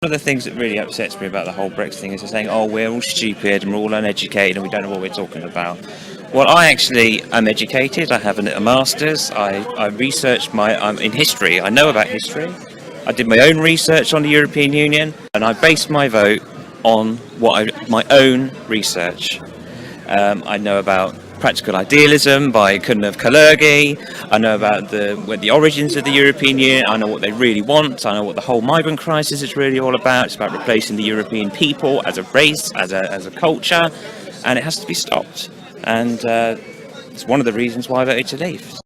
One of the things that really upsets me about the whole Brexit thing is they're saying, oh, we're all stupid and we're all uneducated and we don't know what we're talking about. Well, I actually am educated. I have a master's. I researched in history. I know about history. I did my own research on the European Union and I based my vote on my own research. I know about practical idealism by Kalergi. I know about the origins of the European Union. I know what they really want. I know what the whole migrant crisis is really all about. It's about replacing the European people as a race, as a culture, and it has to be stopped. And it's one of the reasons why I voted to leave.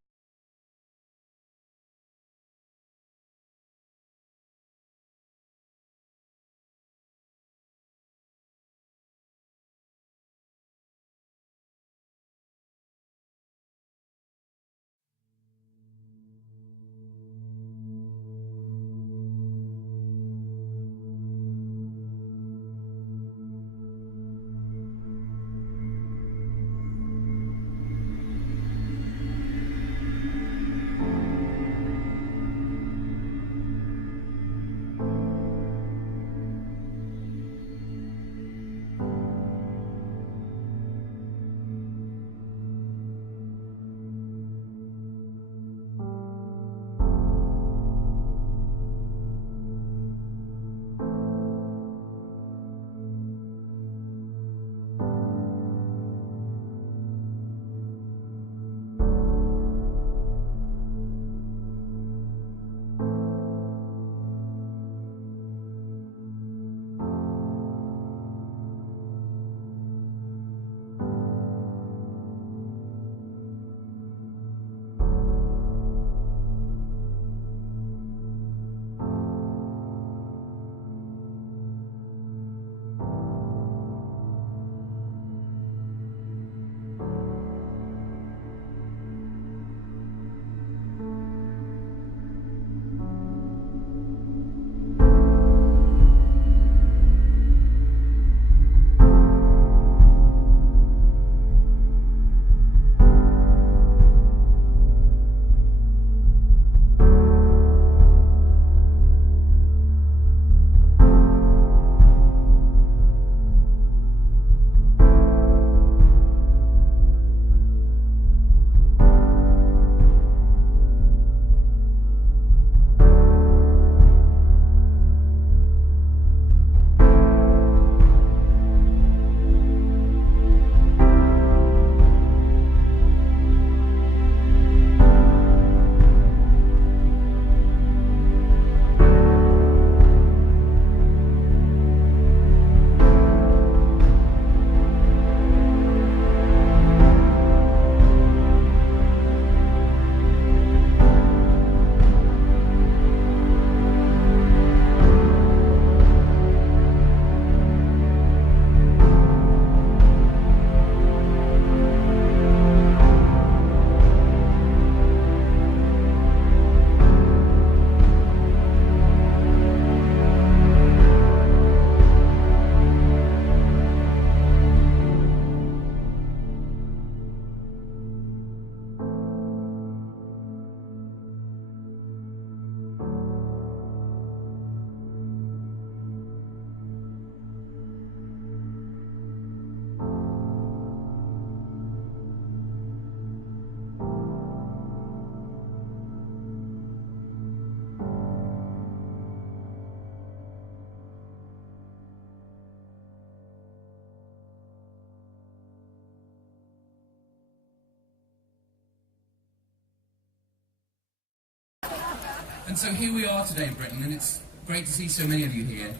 And so here we are today in Britain, and it's great to see so many of you here.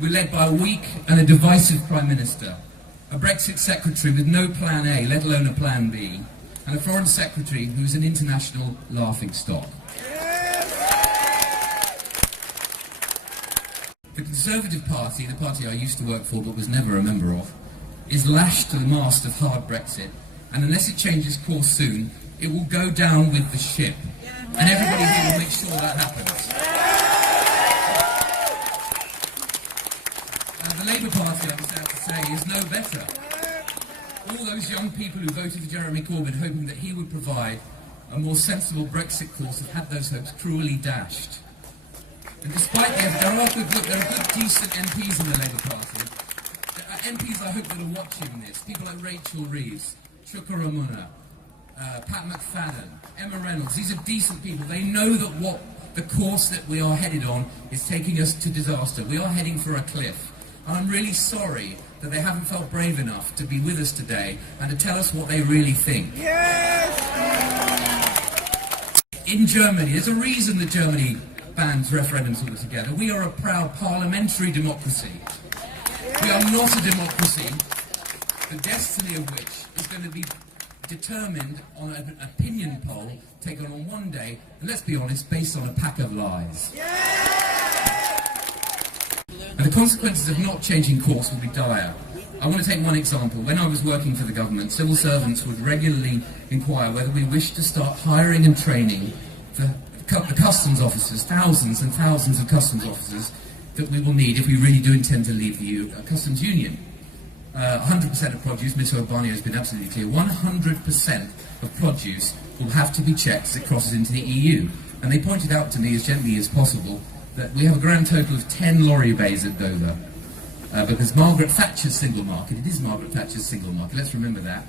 We're led by a weak and a divisive Prime Minister, a Brexit Secretary with no plan A, let alone a plan B, and a Foreign Secretary who's an international laughingstock. The Conservative Party, the party I used to work for but was never a member of, is lashed to the mast of hard Brexit, and unless it changes course soon, it will go down with the ship. And everybody here will make sure that happens. The Labour Party, I'm sad to say, is no better. All those young people who voted for Jeremy Corbyn hoping that he would provide a more sensible Brexit course have had those hopes cruelly dashed. And despite there are good, decent MPs in the Labour Party. There are MPs I hope that are watching this. People like Rachel Reeves, Chuka Ramuna, Pat McFadden, Emma Reynolds. These are decent people. They know that what the course that we are headed on is taking us to disaster. We are heading for a cliff. And I'm really sorry that they haven't felt brave enough to be with us today and to tell us what they really think. Yes! In Germany, there's a reason that Germany bans referendums altogether. We are a proud parliamentary democracy. We are not a democracy, the destiny of which is going to be determined on an opinion poll taken on one day, and let's be honest, based on a pack of lies. And the consequences of not changing course will be dire. I want to take one example. When I was working for the government, civil servants would regularly inquire whether we wished to start hiring and training the customs officers, thousands and thousands of customs officers that we will need if we really do intend to leave the customs union. 100% of produce, Mr. Obania has been absolutely clear, 100% of produce will have to be checked as it crosses into the EU. And they pointed out to me as gently as possible that we have a grand total of 10 lorry bays at Dover. Because Margaret Thatcher's single market, it is Margaret Thatcher's single market, let's remember that.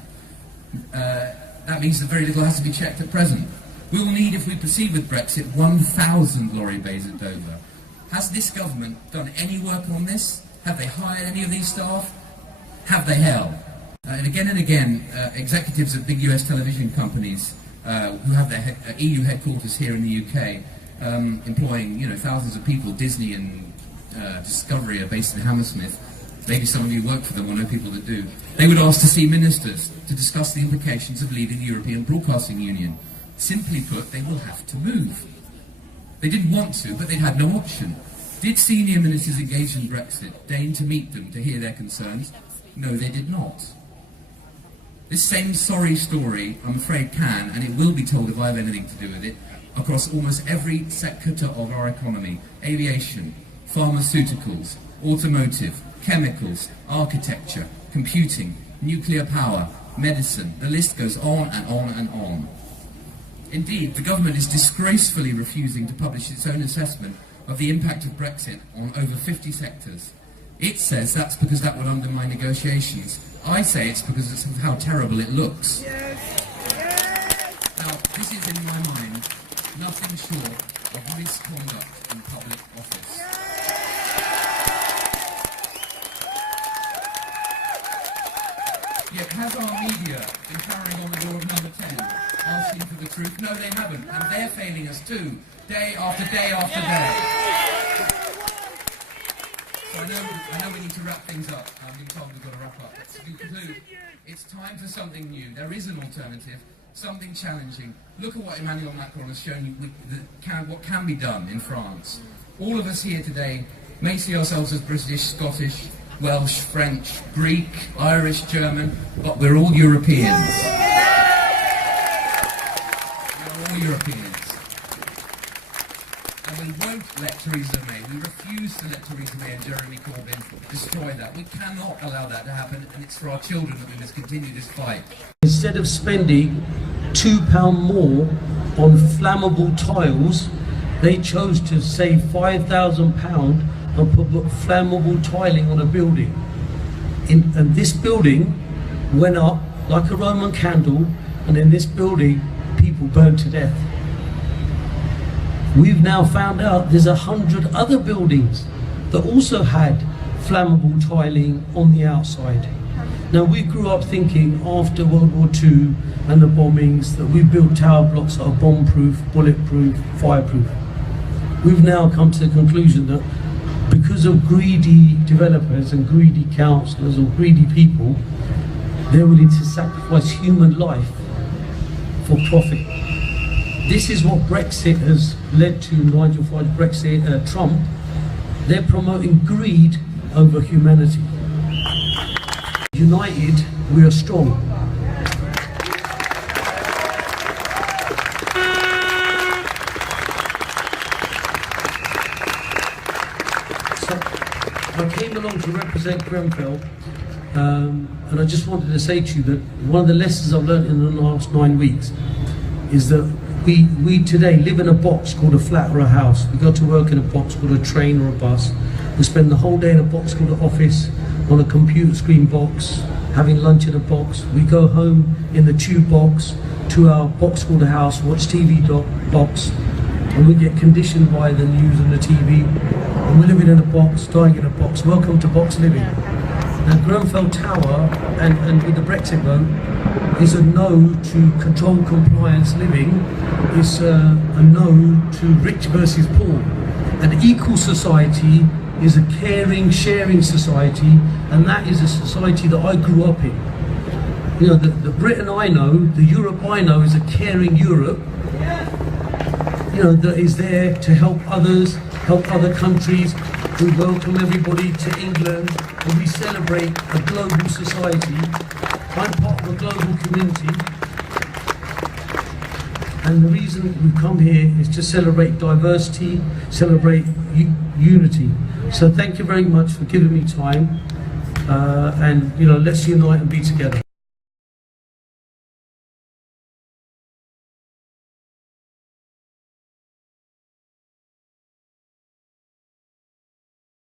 That means that very little has to be checked at present. We will need, if we proceed with Brexit, 1,000 lorry bays at Dover. Has this government done any work on this? Have they hired any of these staff? Have they held? And again, executives of big US television companies who have their EU headquarters here in the UK, employing thousands of people, Disney and Discovery are based in Hammersmith. Maybe some of you work for them or know people that do. They would ask to see ministers to discuss the implications of leaving the European Broadcasting Union. Simply put, they will have to move. They didn't want to, but they had no option. Did senior ministers engaged in Brexit deign to meet them to hear their concerns? No, they did not. This same sorry story, I'm afraid, can, and it will be told if I have anything to do with it, across almost every sector of our economy: aviation, pharmaceuticals, automotive, chemicals, architecture, computing, nuclear power, medicine. The list goes on and on and on. Indeed, the government is disgracefully refusing to publish its own assessment of the impact of Brexit on over 50 sectors. It says that's because that would undermine negotiations. I say it's because of how terrible it looks. Now, this is, in my mind, nothing short of misconduct in public office. Yet has our media been carrying on the door of number 10, asking for the truth? No, they haven't, and they're failing us too, day after day after day. So I know we need to wrap things up. I'm being told we've got to wrap up. But to conclude, it's time for something new. There is an alternative, something challenging. Look at what Emmanuel Macron has shown you, what can be done in France. All of us here today may see ourselves as British, Scottish, Welsh, French, Greek, Irish, German, but we're all Europeans. We're all Europeans. And we won't let Theresa May, we refuse to let Theresa May and Jeremy Corbyn destroy that. We cannot allow that to happen, and it's for our children that we must continue this fight. Instead of spending £2 more on flammable tiles, they chose to save £5,000 and put flammable tiling on a building. And this building went up like a Roman candle, and in this building people burned to death. We've now found out there's 100 other buildings that also had flammable tiling on the outside. Now, we grew up thinking after World War II and the bombings that we built tower blocks that are bomb-proof, bulletproof, fireproof. We've now come to the conclusion that because of greedy developers and greedy councillors or greedy people, they're willing to sacrifice human life for profit. This is what Brexit has led to. Nigel Farage, Brexit, Trump. They're promoting greed over humanity. United, we are strong. I came along to represent Grenfell, and I just wanted to say to you that one of the lessons I've learned in the last 9 weeks is that we today live in a box called a flat or a house. We go to work in a box called a train or a bus. We spend the whole day in a box called an office, on a computer screen box, having lunch in a box. We go home in the tube box to our box called a house, watch TV box, and we get conditioned by the news and the TV. And we're living in a box, dying in a box. Welcome to box living. Now Grenfell Tower, and with the Brexit vote, is a no to control compliance living. It's a no to rich versus poor. An equal society is a caring, sharing society, and that is a society that I grew up in. You know, the Britain I know, the Europe I know is a caring Europe, you know, that is there to help others, help other countries. We welcome everybody to England, and we celebrate a global society. I'm part of a global community, and the reason we've come here is to celebrate diversity, celebrate unity. So thank you very much for giving me time, and you know, let's unite and be together.